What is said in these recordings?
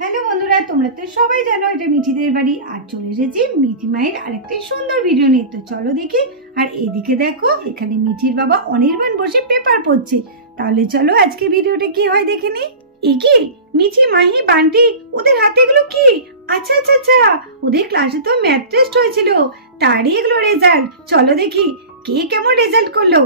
Hello বন্ধুরা, তোমরা তো সবাই জানো এটা মিঠিদের বাড়ি। আর চলে এসেছি মিঠি মায়ের আরেকটা সুন্দর ভিডিও নিয়ে। তো চলো দেখি। আর এদিকে দেখো, এখানে মিঠির বাবা অনির্বাণ বসে পেপার পড়ছে। তাহলে চলো আজকে ভিডিওটা কি হয় দেখে নি। কি মিঠি, মাহি, বান্টি, ওদের হাতে এগুলো কি? আচ্ছা আচ্ছা আচ্ছা, ওদের ক্লাসে তো ম্যাথ টেস্ট হয়েছিল, তারই এগুলো রেজাল্ট। চলো দেখি কে কেমন রেজাল্ট করলো।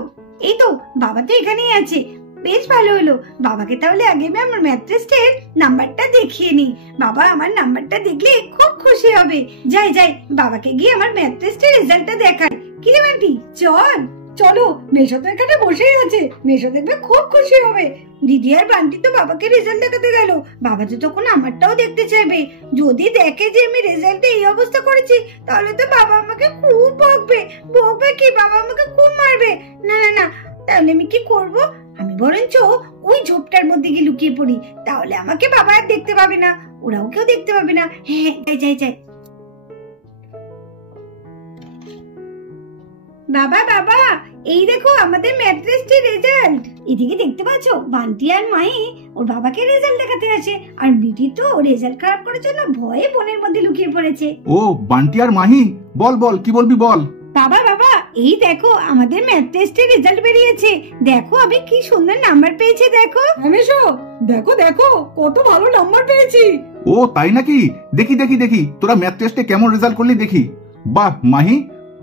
এই তো বাবা তো এখানেই আছে, বেশ ভালো হলো। বাবাকে তাহলে আগে আমি আমার ম্যাথ টেস্টের নাম্বারটা দেখিয়ে নি। বাবা আমার নাম্বারটা দেখলে খুব খুশি হবে। যাই যাই, বাবাকে গিয়ে আমার ম্যাথ টেস্টের রেজাল্টটা দেখাই। কি রে বান্টি, চল। চলো, মেশো তো এখানে বসেই আছে, মেশো দেখবে খুব খুশি হবে। দিদি আর বান্টি তো বাবাকে রেজাল্ট দেখাতে গেল, বাবা তো তখন আমারটাও দেখতে চাইবে। যদি দেখে যে আমি রেজাল্টে এই অবস্থা করেছি, তাহলে তো বাবা আমাকে খুব বকবে। বকবে কি, বাবা আমাকে খুব মারবে। না না না, তাহলে আমি কি করব? আমি বরঞ্চ ওই ঝোপটার মধ্যে গিয়ে লুকিয়ে পড়ি, তাহলে আমাকে বাবা আর দেখতে পাবে না, ওরাও কেউ দেখতে পাবে না। হ্যাঁ, যাই যাই যাই। বাবা বাবা, এই দেখো আমাদের ম্যাথ টেস্টের রেজাল্ট। এদিকে দেখতে পাচ্ছো, বান্টি আর মাহি ওর বাবাকে রেজাল্ট দেখাতে আসে, আর মিঠি তো রেজাল্ট খারাপ করার জন্য ভয়ে বনের মধ্যে লুকিয়ে পড়েছে। ও বান্টি আর মাহি, বল বল কি বলবি বল। বাবা বাবা, এই দেখো আমাদের ম্যাথ টেস্টের রেজাল্ট বেরিয়েছে। দেখো আমি কি সুন্দর নাম্বার পেয়েছি। দেখো রমেশো, দেখো দেখো কত ভালো নাম্বার পেয়েছি। ও তাই নাকি? দেখি দেখি দেখি তোরা ম্যাথ টেস্টে কেমন রেজাল্ট করলি দেখি। বাহ মাহি,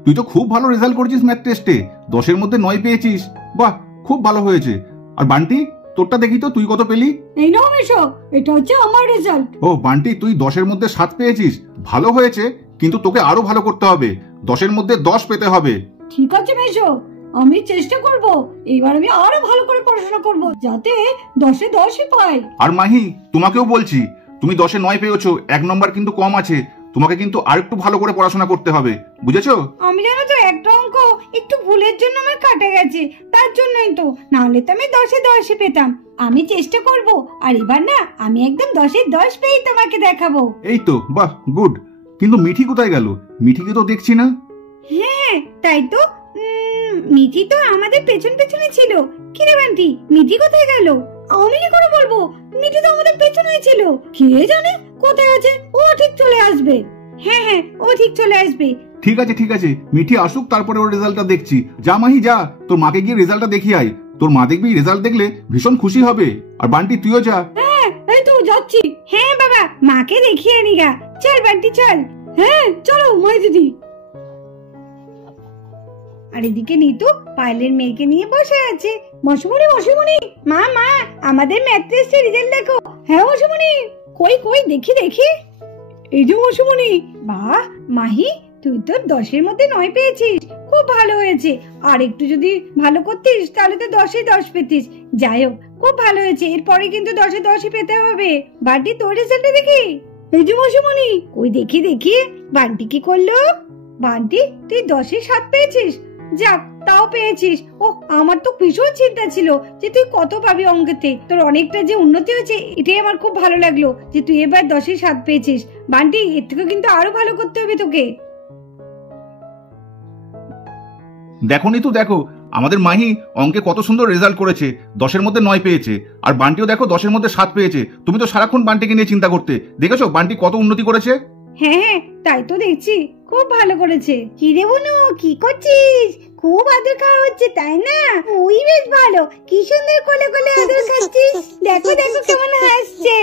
তুই তো খুব ভালো রেজাল্ট করেছিস ম্যাথ টেস্টে, 10-এর মধ্যে 9 পেয়েছিস। বাহ, খুব ভালো হয়েছে। আর বান্টি, তোরটা দেখি তো, তুই কত পেলি? এই নাও রমেশো, এটা হচ্ছে আমার রেজাল্ট। ও বান্টি, তুই 10-এর মধ্যে 7 পেয়েছিস, ভালো হয়েছে, কিন্তু তোকে আরো ভালো করতে হবে, 10-এর মধ্যে 10 পেতে হবে। ঠিক আছে মেশো, আমি চেষ্টা করব। এবার আমি আরো ভালো করে পড়াশোনা করব, যাতে 10-এ 10ই পাই। আর মাহি, তোমাকেও বলছি, তুমি 10-এ 9 পেয়েছো, 1 নম্বর কিন্তু কম আছে, তোমাকে কিন্তু আরেকটু ভালো করে পড়াশোনা করতে হবে, বুঝেছো? আমি জানো তো একটা অঙ্ক একটু ভুলের জন্য আমার কাটা গেছে, তার জন্যই তো, না হলে তো আমি 10-এ 10ই পেতাম। আমি চেষ্টা করব, আর এবার না আমি একদম 10-এ 10 পেয়েই তোমাকে দেখাবো। এই তো, বাহ গুড। কিন্তু মিঠি কোথায় গেল? মিঠিকে তো দেখছি না। হ্যাঁ তাই তো, মিঠি তো আমাদের পেছন পেছনে ছিল। কি রে বান্টি, মিঠি কোথায় গেল? আমি কি করে বলবো, মিঠি তো আমাদের পেছনে ছিল। কে জানে কোথায় আছে, ও ঠিক চলে আসবে। হ্যাঁ হ্যাঁ, ও ঠিক চলে আসবে। ঠিক আছে ঠিক আছে, মিঠি আসুক, তারপরে ওর রেজাল্টটা দেখছি। যা মাহি যা, তোর মাকে গিয়ে রেজাল্টটা দেখিয়ে আয়, তোর মা দেখবি রেজাল্ট দেখলে ভীষণ খুশি হবে। আর বান্টি তুইও যা। হ্যাঁ এই তো যাচ্ছি। হ্যাঁ বাবা, মাকে দেখিয়ে আনি গা। চল বান্টি চল। হ্যাঁ চলো মাই দিদি। আর এদিকে নিতু পায়েলের মেয়েকে নিয়ে বসে আছে। মাসিমণি মাসিমণি, মা মা, আমাদের ম্যাথ টেস্টের রেজাল্ট দেখো। হ্যাঁ মাসিমণি, কই কই দেখি দেখি। এই যে মাসিমণি। বাহ মাহি, তুই তো 10-এর মধ্যে 9 পেয়েছিস, খুব ভালো হয়েছে। আর একটু যদি ভালো করতিস তাহলে তো 10-এ 10 পেতিস। যাই হোক, খুব ভালো হয়েছে, এরপরে কিন্তু 10-এ 10ই পেতে হবে। বান্টি তোর রেজাল্টটা দেখি। এই যে মাসিমণি। ওই দেখি দেখি, বান্টি কি করলো? বান্টি, তুই 10-এ 7 পেয়েছিস, যাক তাও পেয়েছিস। ও, আমার তো ভীষণ চিন্তা ছিল যে তুই কত পাবি অঙ্কেতে। তোর অনেকটা যে উন্নতি হয়েছে, এটাই আমার খুব ভালো লাগলো যে তুই এবার 10-এ 7 পেয়েছিস। বান্টি, এর থেকে কিন্তু আরো ভালো করতে হবে তোকে। দেখো নি তো, দেখো আমাদের মাহি অঙ্কে কত সুন্দর রেজাল্ট করেছে, 10-এর মধ্যে 9 পেয়েছে। আর বান্টিও দেখো 10-এর মধ্যে 7 পেয়েছে। তুমি তো সারাক্ষণ বান্টিকে নিয়ে চিন্তা করতে, দেখেছো বান্টি কত উন্নতি করেছে? হ্যাঁ হ্যাঁ, তাই তো দেখছি, খুব ভালো করেছে। কি রে বনু, কি করছিস? খুব আদর খাওয়া হচ্ছে তাই না? ওই বেশ ভালো, কি সুন্দর কোলে কোলে আদর খাচ্ছিস। দেখো দেখো কেমন হাসছে।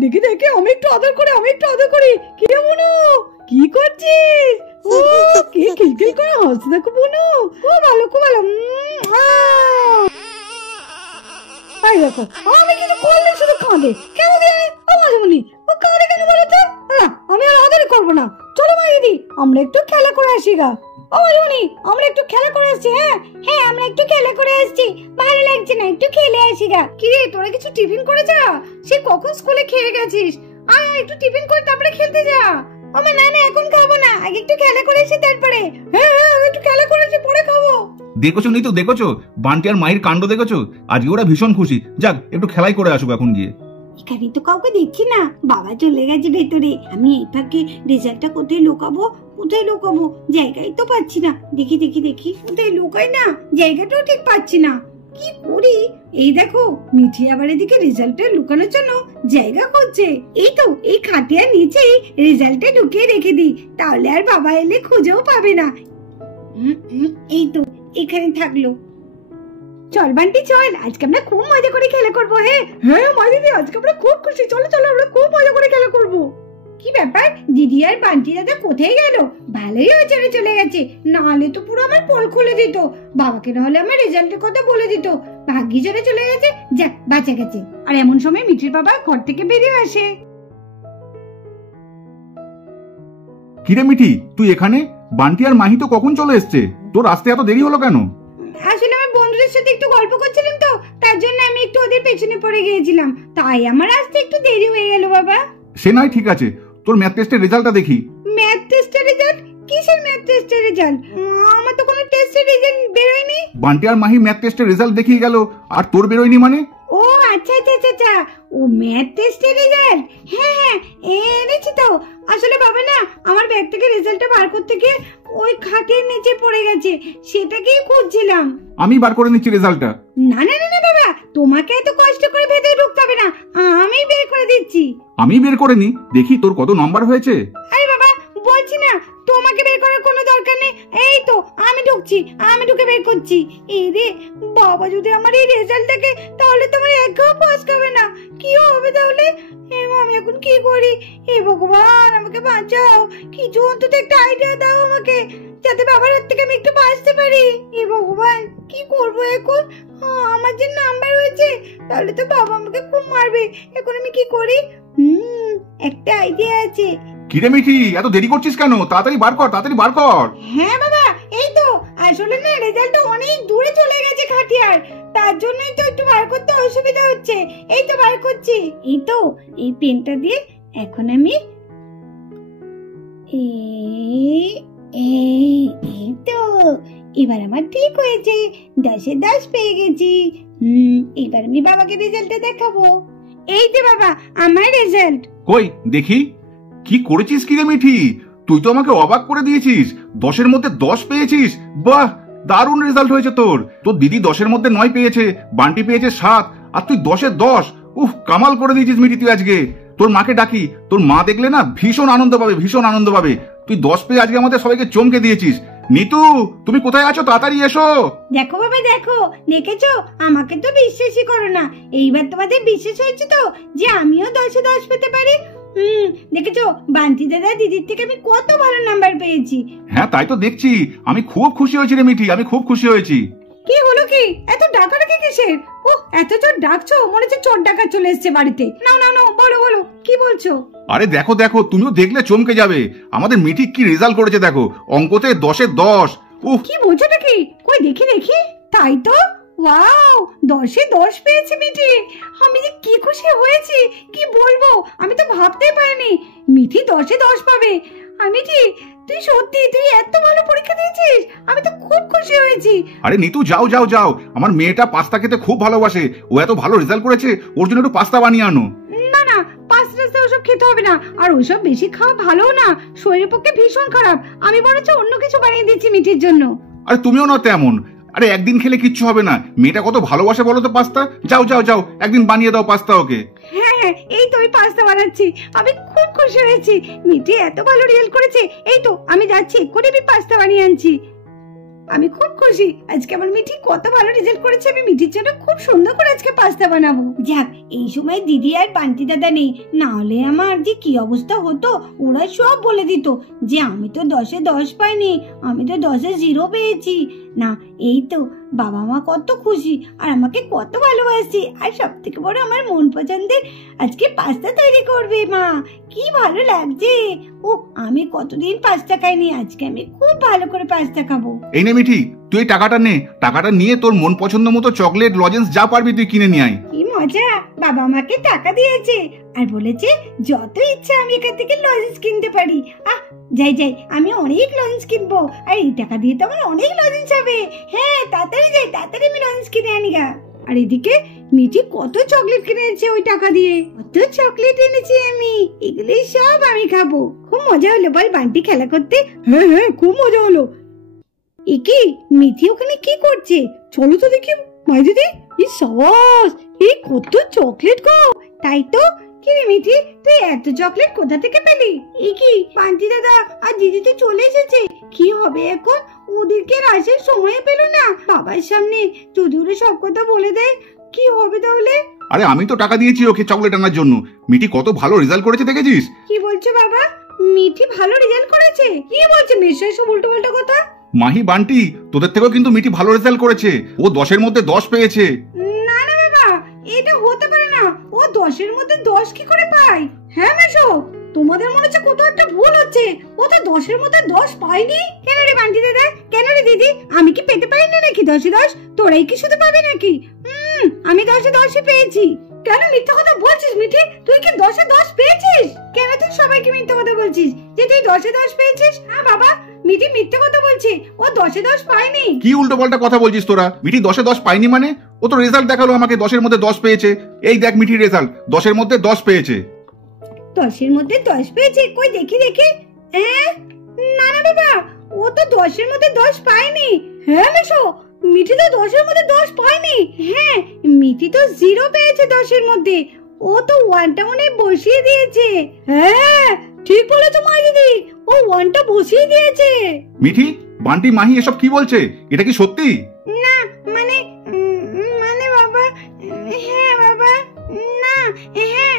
দেখি দেখি, আমি একটু আদর করি, আমি একটু আদর করি। কি রে বুনু, কি করছিস? ও কি খিলখিল করে হাসছে, দেখো বুনু। খুব ভালো খুব ভালো। এই দেখো, আমি কিছু করলে শুধু কাঁদে। কেন দিয়ে মাসিমণি, ও কাঁদে কেন বলো তো? আমি আর আদরই করবো না। চলো মা দিদি, আমরা একটু খেলা করে আসি গা। ও মাসিমণি, আমরা একটু খেলা করে আসছি। হ্যাঁ হ্যাঁ, আমরা একটু খেলা করে আসছি, ভালো লাগছে না, একটু খেলে আসি গা। কি রে, তোরা কিছু টিফিন করে যা, সে কখন স্কুলে খেয়ে গেছিস। আয় একটু টিফিন করে তারপরে খেলতে যা। আমার না না, এখন খাবো না, আগে একটু খেলা করে এসে তারপরে। হ্যাঁ হ্যাঁ, একটু খেলা করে এসে পরে খাবো। দেখেছো নি তো, দেখেছো বান্টি আর মাহির কাণ্ড দেখেছো? আজকে ওরা ভীষণ খুশি। যাক, একটু খেলাই করে আসুক এখন গিয়ে। এখানে তো কাউকে দেখছি না, বাবা চলে গেছে ভেতরে। আমি এই ফাঁকে রেজাল্টটা কোথায় লুকাবো, কোথায় লুকাবো, জায়গায় তো পাচ্ছি না। দেখি দেখি দেখি, কোথায় লুকাই না, জায়গাটাও ঠিক পাচ্ছি না। কি করি? এই দেখো মিঠি আবার এদিকে রেজাল্টটা লুকানোর জন্য জায়গা খুঁজছে। এই তো এই খাটিয়ার নিচেই রেজাল্টটা ঢুকিয়ে রেখে দিই, তাহলে আর বাবা এলে খুঁজেও পাবে না। এই তো এখানে থাকলো। চল বান্টি চল, আজকে আমরা খুব মজা করে খেলা করবো। হ্যাঁ মা দিদি, আজকে আমরা খুব খুশি। চলো চলো, আমরা খুব মজা করে খেলা করবো। কি ব্যাপার, দিদি আর বান্টি দাদা কোথায় গেল? ভালোই হয়েছে চলে গেছে, নাহলে তো পুরো আমার পোল খুলে দিত। বাবাকে নাহলে আমার রেজাল্টের কথা বলে দিত। ভাগ্যি জোরে চলে গেছে, যাক বাঁচা গেছে। আর এমন সময় মিঠির বাবা ঘর থেকে বেরিয়ে আসে। কিরে মিঠি, তুই এখানে? বান্টি আর মাহি তো কখন চলে এসছে, তোর আসতে এত দেরি হলো কেন? আসলে আমার বন্ধুদের সাথে একটু গল্প করছিলাম তো, তার জন্য আমি একটু ওদের পেছনে পড়ে গিয়েছিলাম, তাই আমার আসতে একটু দেরি হয়ে গেল বাবা। সে নয় ঠিক আছে, তোর ম্যাথ টেস্টের রেজাল্টটা দেখি। ম্যাথ টেস্টের রেজাল্ট? কিসের ম্যাথ টেস্টের রেজাল্ট? আমার তো কোনো টেস্টের রেজাল্ট বেরোয়নি। বান্টি আর মাহি ম্যাথ টেস্টের রেজাল্ট দেখিয়ে গেল, আর তোর বেরোয়নি মানে? ও আচ্ছা আচ্ছা আচ্ছা আচ্ছা, ও ম্যাথ টেস্টের রেজাল্ট। হ্যাঁ হ্যাঁ এনেছি তো। আসলে বাবা না, আমার ব্যাগ থেকে রেজাল্টটা বার করতে গিয়ে ওই খাটের নিচে পড়ে গেছে, সেটাকেই খুঁজছিলাম। আমি বার করে নিচ্ছি রেজাল্টটা। না না না না বাবা, তোমাকে এত কষ্ট করে ভেতরে ঢুকতে হবে না, আমি বের করে দিচ্ছি। আমি বের করে নি, দেখি তোর কত নাম্বার হয়েছে। আরে বাবা বলছি না, তোমাকে বের করার কোনো দরকার নেই। এই তো আমি ঢুকছি, আমি ঢুকে বের করছি। এই রে বাবা, যদি আমার এই রেজাল্ট দেখে তাহলে তোমার একটাও পাস করবে না। কি হবে তাহলে? আমি এখন কি করি? হে ভগবান আমাকে বাঁচাও, কিছু অন্তত একটা আইডিয়া দাও আমাকে, যাতে বাবার হাত থেকে আমি একটু বাঁচতে পারি। হে ভগবান কি করবো এখন? আমার যে নাম্বার হয়েছে, তাহলে তো বাবা আমাকে খুব মারবে। এখন আমি কি করি? একটা আইডিয়া আছে। কিরে মিঠি, এত দেরি করছিস কেন? তাড়াতাড়ি বার কর, তাড়াতাড়ি বার কর। হ্যাঁ বাবা, এই তো আসলে না রেজাল্টটা অনেক দূরে চলে গেছে খাটিয়ার, তার জন্যই তো একটু বার করতে অসুবিধা হচ্ছে। এই তো বার করছি। এই তো এই পেনটা দিয়ে এখন আমি এই তো এবার আমার ঠিক হয়েছে, 10-এ 10 পেয়ে গেছি। এবার আমি বাবাকে রেজাল্টটা দেখাবো। এই যে বাবা আমার রেজাল্ট। কই দেখি, কি করেছিস কিরে মিঠি? তুই তো আমাকে অবাক করে দিয়েছিস, 10-এর মধ্যে 10 পেয়েছিস। বাহ, দারুণ রেজাল্ট হয়েছে তোর। তোর দিদি 10-এর মধ্যে 9 পেয়েছে, বান্টি পেয়েছে 7, আর তুই 10-এ 10। উফ, কামাল করে দিয়েছিস মিঠি তুই আজকে। তোর মাকে ডাকি, তোর মা দেখলে না ভীষণ আনন্দ পাবে, ভীষণ আনন্দ পাবে। তুই 10 পেয়ে আজকে আমাদের সবাইকে চমকে দিয়েছিস। নিতু, তুমি কোথায় আছো? তাড়াতাড়ি এসো। দেখো বাবা দেখো, দেখেছো আমাকে তো বিশ্বাসই করো না। এইবার তোমাদের বিশ্বাস হয়েছে তো যে আমিও 10-এ 10 পেতে পারি। দেখেছো বান্টি দাদা দিদির থেকে আমি কত ভালো নাম্বার পেয়েছি। হ্যাঁ তাই তো দেখছি, আমি খুব খুশি হয়েছি রে মিঠি, আমি খুব খুশি হয়েছি। কি হলো কি? এত ডাকাডাকি কিসের? ও এত চোর ডাকছো, মনে হচ্ছে চোর ডাকাত চলে এসেছে বাড়িতে। নাও নাও নাও, বলো বলো কি বলছো? আরে দেখো দেখো, তুমিও দেখলে চমকে যাবে। আমাদের মিঠি কি রেজাল্ট করেছে দেখো, অঙ্কতে 10-এ 10। উফ, কি বলছো নাকি? কই দেখি দেখি। তাই তো, ওয়াও 10-এ 10 পেয়েছে মিঠি। আমি যে কি খুশি হয়েছি কি বলবো, আমি তো ভাবতেই পারিনি মিঠি 10-এ 10 পাবে। মিঠি তুই সত্যি তুই এত ভালো পরীক্ষা দিয়েছিস, আমি তো খুব খুশি হয়েছি। আরে নিতু যাও যাও যাও, আমার মেয়েটা পাস্তা খেতে খুব ভালোবাসে, ও এত ভালো রেজাল্ট করেছে, ওর জন্য একটু পাস্তা বানিয়ে আনো। না না, পাস্তা ওসব খেতে হবে না, আর ওইসব বেশি খাওয়া ভালো না, শরীরের পক্ষে ভীষণ খারাপ। আমি বরঞ্চ অন্য কিছু বানিয়ে দিচ্ছি মিঠির জন্য। আরে তুমিও না তেমন, আরে একদিন খেলে কিচ্ছু হবে না, মেয়েটা কত ভালোবাসে বলো তো পাস্তা। যাও যাও যাও, একদিন বানিয়ে দাও পাস্তা ওকে। হ্যাঁ হ্যাঁ, এই তো আমি পাস্তা বানাচ্ছি। আমি খুব খুশি হয়েছি, মিঠি এত ভালো রেজাল্ট করেছে। এই তো আমি যাচ্ছি, এক্ষুনি আমি পাস্তা বানিয়ে আনছি। আমি খুব খুশি আজকে আমার মিঠি কত ভালো রেজাল্ট করেছে। আমি মিঠির জন্য খুব সুন্দর করে আজকে পাস্তা বানাবো। যাক এই সময় দিদি আর বান্টি দাদা নেই, না হলে আমার যে কি অবস্থা হতো। ওরা সব বলে দিত যে আমি তো 10-এ 10 পাইনি, আমি তো 10-এ 0 পেয়েছি। না এই তো বাবা মা কত খুশি আর আমাকে কত ভালোবাসে। আর সব থেকে বড় আমার মন পছন্দের আজকে পাস্তা তৈরি করবে মা, কি ভালো লাগছে। ও আমি কতদিন পাস্তা খাইনি, আজকে আমি খুব ভালো করে পাস্তা খাবো। এই নে মিঠি, তুই এই টাকাটা নে, টাকাটা নিয়ে তোর মন পছন্দ মতো চকলেট লজেন্স যা পারবি তুই কিনে নিয়ে আয়। কি মজা, বাবা আমাকে টাকা দিয়েছে আর বলেছে যত ইচ্ছা আমি এখান থেকে লজেন্স কিনতে পারি। যাই যাই, আমি অনেক লজেন্স কিনবো, আর এই টাকা দিয়ে তো আমার অনেক লজেন্স হবে। হ্যাঁ তাড়াতাড়ি যাই, তাড়াতাড়ি আমি লজেন্স কিনে আনি গা। আর এদিকে মিঠি কত চকলেট কিনেছে ওই টাকা দিয়ে, কত চকলেট এনেছি আমি, এগুলি সব আমি খাবো। খুব মজা হলো বল বান্টি খেলা করতে? হ্যাঁ হ্যাঁ, খুব মজা হলো। একি মিঠি ওখানে কি করছে? চলো তো দেখি মাই দিদি এই সাবাস, এই কত চকলেট গো। তাই তো। কি রে মিঠি, তুই এত চকলেট কোথা থেকে পেলি? এ কি, বান্টি দাদা আর দিদি তো চলে এসেছে, কি হবে এখন? ওদেরকে আর আসার সময় পেল না। বাবার সামনে যদি ওরা সব কথা বলে দেয়, কি হবে তাহলে? আরে আমি তো টাকা দিয়েছি ওকে চকলেট আনার জন্য। মিঠি কত ভালো রেজাল্ট করেছে দেখেছিস? কি বলছো বাবা? মিঠি ভালো রেজাল্ট করেছে? কি বলছে মেশাই সব উল্টো পাল্টা কথা? মাহি বান্টি, তোদের থেকেও কিন্তু মিঠি ভালো রেজাল্ট করেছে। ও 10-এর মধ্যে 10 পেয়েছে। না না বাবা, এটা হতে পারে না। ও 10-এর মধ্যে 10 কি করে পায়? হ্যাঁ মেশো, তোমাদের মনে হচ্ছে কোথাও একটা ভুল হচ্ছে। ও তো 10-এর মধ্যে 10 পাইনি। কেন রে বান্টি দাদা, কেন রে দিদি? আমি কি পেতে পারি না নাকি 10-এ 10? তোরাই কি শুধু পাবে নাকি? আমি 10-এ 10ই পেয়েছি। কেন মিথ্যা কথা বলছিস মিঠি? তুই কি 10-এ 10 পেয়েছিস? কেন তুই সবাইকে মিথ্যে কথা বলছিস যে তুই 10-এ 10 পেয়েছিস? হ্যাঁ বাবা, মিঠি মিথ্যে কথা বলছে, ও 10-এ 10 পায়নি। কি উল্টো পাল্টা কথা বলছিস তোরা? মিঠি 10-এ 10 পায়নি মানে? ও তো রেজাল্ট দেখালো আমাকে 10-এর মধ্যে 10 পেয়েছে। এই দেখ মিঠির রেজাল্ট, 10-এর মধ্যে 10 পেয়েছে। 10-এর মধ্যে 10 পেয়েছে? কই দেখি দেখি। না না বাবা, ও তো 10-এর মধ্যে 10 পায়নি। হ্যাঁ মেশো, মিঠি তো 10-এর মধ্যে 10 পায়নি। হ্যাঁ, মিঠি তো 0 পেয়েছে 10-এর মধ্যে। ও তো 1টা মনে বসিয়ে দিয়েছে। হ্যাঁ ঠিক বলেছো মাই দিদি, ও 1টা বসিয়ে দিয়েছে। মিঠি, বান্টি, মাহি এসব কি বলছে? এটা কি সত্যি? না মানে মানে বাবা, হ্যাঁ বাবা, না হ্যাঁ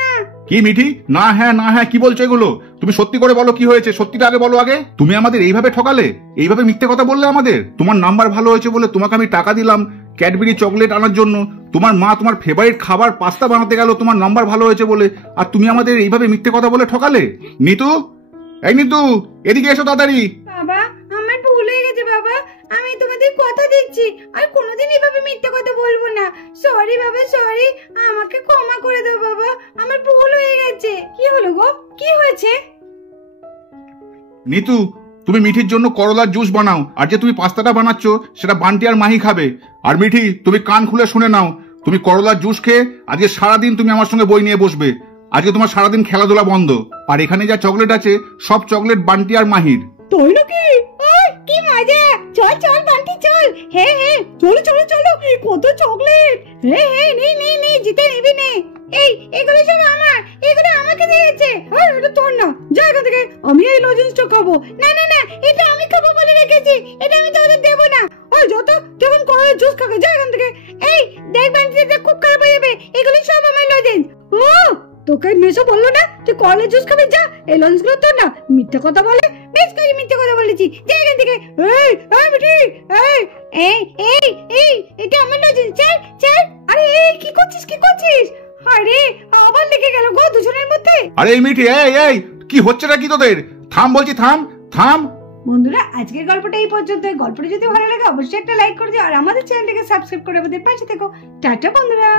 না। কি মিঠি, না হ্যাঁ না হ্যাঁ কি বলছো এগুলো? তুমি সত্যি করে বলো কি হয়েছে, সত্যিটা আগে বলো আগে। তুমি আমাদের এইভাবে ঠকালে, এইভাবে মিথ্যে কথা বললে আমাদের। তোমার নাম্বার ভালো হয়েছে বলে তোমাকে আমি টাকা দিলাম ক্যাডবেরি চকলেট আনার জন্য। তোমার মা তোমার ফেভারিট খাবার পাস্তা বানাতে গেল তোমার নাম্বার ভালো হয়েছে বলে, আর তুমি আমাদের এইভাবে মিথ্যে কথা বলে ঠকালে। নিতু, এই নিতু, এদিকে এসো তাড়াতাড়ি। বাবা, আমার ভুল হয়ে গেছে বাবা, আমি তোমাদের কথা দিচ্ছি আর কোনোদিন এভাবে মিথ্যে কথা বলবো না। সরি বাবা, সরি, আমাকে ক্ষমা করে দাও বাবা, আমার ভুল হয়ে গেছে। কি হলো গো, কি হয়েছে? নিতু, তুমি মিঠির জন্য করলার জুস বানাও, আর যে তুমি পাস্তাটা বানাচ্ছ সেটা বান্টি আর মাহি খাবে। আর মিঠি, তুমি কান খুলে শুনে নাও, তুমি করলার জুস খেয়ে আজকে সারাদিন তুমি আমার সঙ্গে বই নিয়ে বসবে। আজকে তোমার সারাদিন খেলাধুলা বন্ধ। আর এখানে যা চকলেট আছে সব চকলেট বান্টি আর মাহির। তাই নাকি? কি মজা! চল চল বান্টি চল। হ্যাঁ হ্যাঁ, চলো চলো চলো, এই কত চকলেট। হ্যাঁ হ্যাঁ, নে জিতে নিবি নে। এই এগুলো সব আমার, এগুলো আমাকে দিয়েছে। আরে এটা তোর না, যা এখান থেকে, আমি এই লজেন্সটা খাবো। না না না, এটা আমি খাবো বলে রেখেছি, এটা আমি তোদের দেবো না। ওই যত যখন করার জুস খাবে, যা এখান থেকে। এই দেখ বান্টি, এটা খুব খারাপ হয়ে যাবে, এগুলো সব আমার লজেন্স। ও তোকে মেশো বললো না তুই কলেজ জুস খাবি? যা, এই লজেন্স গুলো তোর না। মিথ্যা কথা বলে, বেশ করে মিথ্যে কথা বলেছি, যা এখান থেকে। এই এই মিঠি, এই এই এই এই, এটা আমার লজেন্স, ছাড় ছাড়। আরে এই কি করছিস, কি করছিস? আরে আবার লেগে গেল গো দুজনের মধ্যে। আরে এই মিঠি, এই কি হচ্ছেটা কি তোদের? থাম বলছি, থাম থাম। বন্ধুরা, আজকের গল্পটা এই পর্যন্ত। গল্পটা যদি ভালো লাগে অবশ্যই একটা লাইক করে দিও আর আমাদের চ্যানেলটাকে সাবস্ক্রাইব করে আমাদের পাশে থেকো। টাটা বন্ধুরা।